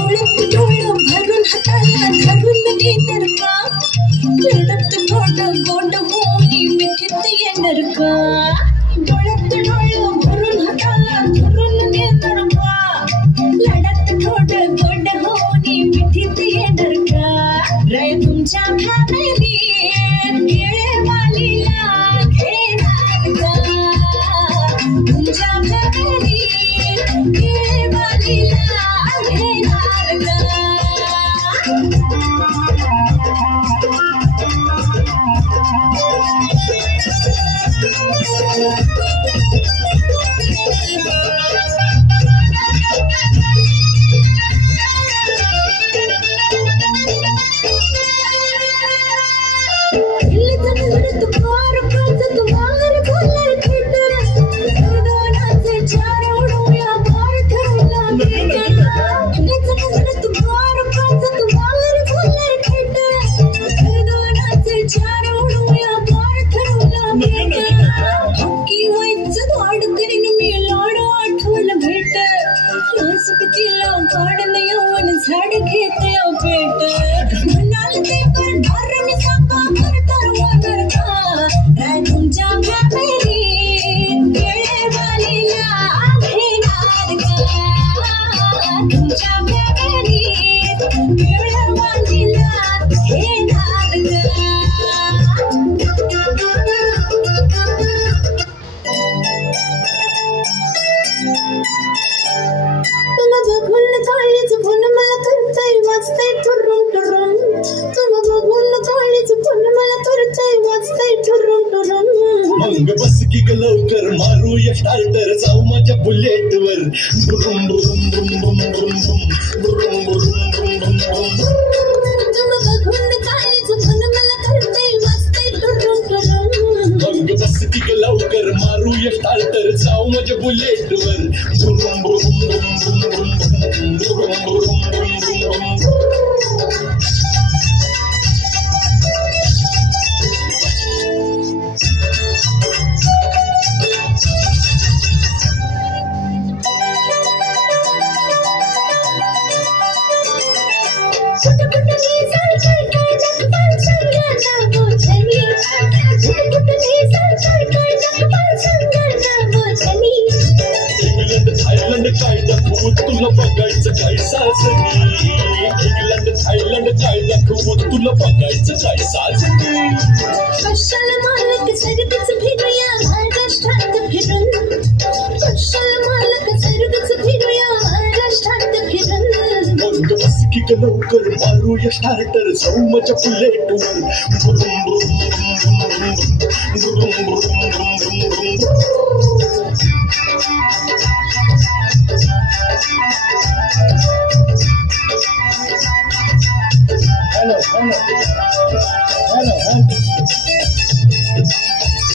भरून हाताला धरून नेणार का लढत थोडं गोड होणी मिठीत येणार का डोळ्यात डोळं भरून हाताला धरून नेणार का लढत थोडं गोड होणी मिठीत येणार का रे तुमच्या भावली केळेवालीला घेणार का तुमच्या भावली केळेवालीला घेणार का झाड घेते पेट म्हणाल ते कर धारण सांगा कर तर का तुमच्या भावली केळेवालीला घेणार का तुमच्या भावली केळेवालीला घेणार का बघून काळीच फुल मला करतय वाजतय ठुरून ठुरून तुला बघून काळीच फुल मला करतय वाजतय ठुरून ठुरून मग बस की ग लवकर मारूया स्टार्टर जाऊ माझ्या बुलेट वर बुरुम बुरुम बुरुम बुरुम बुरुम बुरुम बुरुम बुरुम तुला बघून काळीच फुल मला करतय वाजतय ठुरून ठुरून मग बस की ग लवकर मारूया स्टार्टर जाऊ माझ्या बुलेट वर बुरुम बुरुम बुरुम बुरुम तुला बघायचं काय साजनी इंग्लंड थायलंड काय दाखवू तुला बघायचं काय साजनी कशाला मालक सर्गच फिरूया महाराष्ट्रात फिरून कशाला मालक सर्गच फिरूया महाराष्ट्रात फिरून मग बस की ग लवकर मारूया स्टार्टर जाऊ माझ्या बुलेटवर बुरुम बुरुम बुरुम बुरुम बुरुम बुरुम बुरुम